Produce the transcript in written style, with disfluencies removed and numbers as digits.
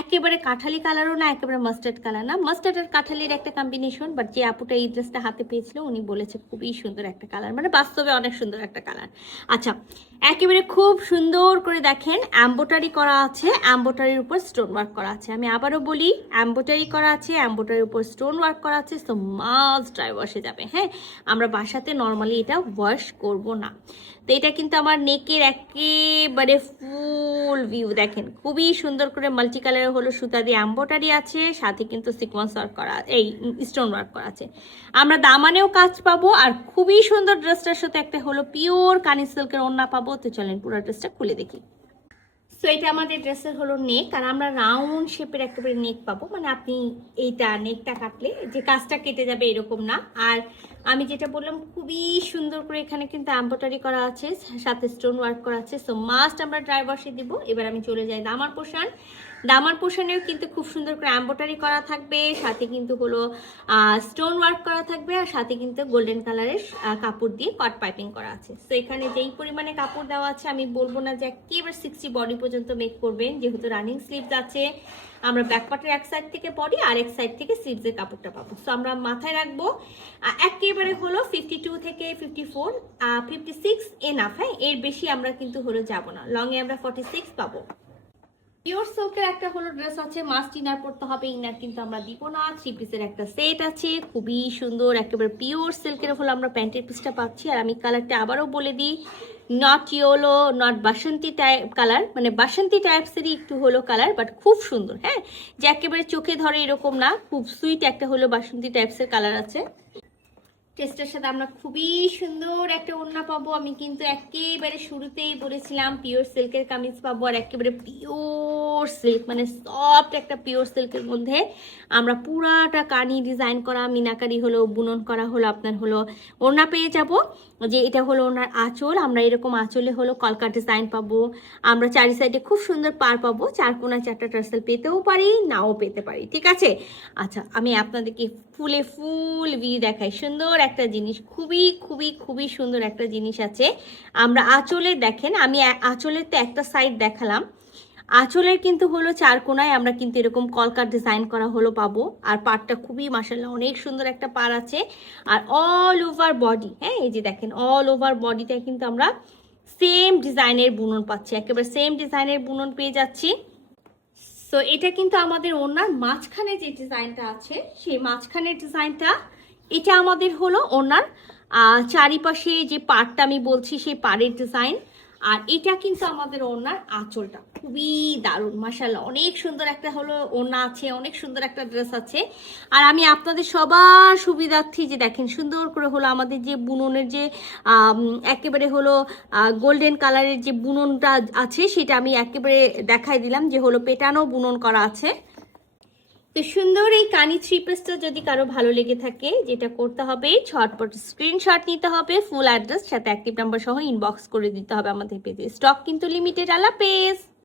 একেবারে কাঠালি কালারও না, একেবারে মাস্টার্ড কালার না, মাস্টার্ড আর কাঠালির একটা কম্বিনেশন। বাট যে আপুটা এই ড্রেসটা হাতে পেয়েছিল উনি বলেছে খুবই সুন্দর একটা কালার, মানে বাস্তবে অনেক সুন্দর একটা কালার। আচ্ছা, একেবারে খুব সুন্দর করে দেখেন এমব্রয়ডারি করা আছে, এমব্রয়ডারির উপর স্টোন ওয়ার্ক করা আছে। আমি আবারও বলি, এমব্রয়ডারি করা আছে, এমব্রয়ডারির উপর স্টোন ওয়ার্ক করা আছে। সো মাস্ট ড্রাই ওয়াশে যাবে। হ্যাঁ, আমরা বাসাতে নর্মালি এটা ওয়াশ করব না। তো এটা কিন্তু আমার নেকের একেবারে ফুল ভিউ দেখেন, খুবই সুন্দর করে মাল্টি কালারের হলো সুতা দিয়ে এমব্রয়ডারি আছে, সাথে কিন্তু সিকোয়েন্স ওয়ার্ক করা, এই স্টোন ওয়ার্ক করা আছে। আমরা দামানেও কাজ পাবো, আর খুবই সুন্দর ড্রেসটার সাথে একটা হলো পিওর কানি সিল্কের ওড়না পাবো। তো চলেন পুরো ড্রেসটা খুলে দেখি। সো এটা আমাদের ড্রেসের হলো নেক, আর আমরা রাউন্ড শেপের একেবারে নেক পাবো, মানে আপনি এইটা নেকটা কাটলে যে কাজটা কেটে যাবে এরকম না। আর আমি যেটা বললাম খুবই সুন্দর করে এখানে কিন্তু এমব্রয়ডারি করা আছে, সাথে স্টোন ওয়ার্ক করা আছে। সো মাস্ট আমরা ড্রাই ওয়াশে দিব। এবার আমি চলে যাই দামার পোর্শন। দামার পোর্শনেও কিন্তু খুব সুন্দর করে এমব্রয়ডারি করা থাকবে, সাথে কিন্তু হলো স্টোন ওয়ার্ক করা থাকবে, আর সাথে কিন্তু গোল্ডেন কালারের কাপড় দিয়ে কট পাইপিং করা আছে। সো এখানে যেই পরিমাণে কাপড় দেওয়া আছে, আমি বলবো না যে একেবারে 60 বডি পর্যন্ত মেক করবেন, যেহেতু রানিং স্লিভস আছে। আমরা ব্যাক পার্টের এক সাইড থেকে বডি আর এক সাইড থেকে স্লিভসের কাপড়টা পাবো। সো আমরা মাথায় রাখবো একেবারে হলো 52 থেকে 54, 56 এনাফ। হ্যাঁ, এর বেশি আমরা কিন্তু হলো যাবো না। লং এ আমরা 46 পাবো। পিওর সিল্কের একটা হলো ড্রেস আছে, মাস্ট ইনার পড়তে হবে, ইনার কিন্তু আমরা দিব না। 3 পিসের একটা সেট আছে, খুবই সুন্দর একেবারে পিওর সিল্কের হলো আমরা প্যান্টের পিসটা পাচ্ছি। আর আমি কালারটা আবারও বলে দিই, not yellow, not Basanti type colour, মানে বাসন্তী টাইপসেরই একটু হলো কালার, বাট খুব সুন্দর। হ্যাঁ, যে একেবারে চোখে ধরে এরকম না, খুব সুইট একটা হলো বাসন্তী টাইপসের কালার আছে। টেস্টের সাথে আমরা খুবই সুন্দর একটা ওড়না পাবো। আমি কিন্তু একেবারে শুরুতেই বলেছিলাম পিওর সিল্কের কামিজ পাবো, আর একেবারে পিওর সিল্ক, মানে সফট একটা পিওর সিল্কের মধ্যে আমরা পুরাটা কানি ডিজাইন করা, মিনাকারি হলো বুনন করা হলো আপনার হলো ওড়না পেয়ে যাব। যে এটা হলো ওনার আঁচল, আমরা এরকম আঁচলে হলো কলকা ডিজাইন পাবো। আমরা চারি সাইডে খুব সুন্দর পার পাবো, 4 কোণায় 4টা টার্সেল পেতেও পারি, নাও পেতে পারি, ঠিক আছে। আচ্ছা, আমি আপনাদেরকে ফুলে ফুল ভিউ দেখাই। সুন্দর একটা জিনিস, খুবই খুবই খুবই সুন্দর একটা জিনিস আছে। আমরা আঁচলে দেখেন, আমি আঁচলের তো একটা সাইড দেখালাম, আঁচলের কিন্তু হলো 4 কোণায় আমরা কিন্তু এরকম কলকার ডিজাইন করা হলো পাবো। আর পাড়টা খুবই মাশাআল্লাহ অনেক সুন্দর একটা পাড় আছে। আর অল ওভার বডি, হ্যাঁ এই যে দেখেন অল ওভার বডিটা কিন্তু আমরা সেম ডিজাইনের বুনন পাচ্ছি, একেবারে সেম ডিজাইনের বুনন পেয়ে যাচ্ছি। সো এটা কিন্তু আমাদের ওনার মাঝখানে যে ডিজাইনটা আছে, সেই মাঝখানের ডিজাইনটা এটা আমাদের হলো ওনার চারিপাশে যে পাড়টা আমি বলছি সেই পাড়ের ডিজাইন। আর এটা কিন্তু আমাদের ওনার আঁচলটা খুবই দারুণ, মাশাআল্লাহ অনেক সুন্দর একটা হলো ওড়না আছে, অনেক সুন্দর একটা ড্রেস আছে। আর আমি আপনাদের সবার সুবিধার্থে যে দেখেন সুন্দর করে হলো আমাদের যে বুননের যে একেবারে হলো গোল্ডেন কালারের যে বুননটা আছে সেটা আমি একেবারে দেখাই দিলাম, যে হলো পেটানো বুনন করা আছে। তো সুন্দর এই কানি 3 পিসটা যদি কারো ভালো লেগে থাকে, যেটা করতে হবে ঝটপট স্ক্রিনশট নিতে হবে, ফুল অ্যাড্রেস সাথে অ্যাক্টিভ নাম্বার সহ ইনবক্স করে দিতে হবে আমাদের পেজে। স্টক কিন্তু লিমিটেড। আল্লাহ হাফেজ।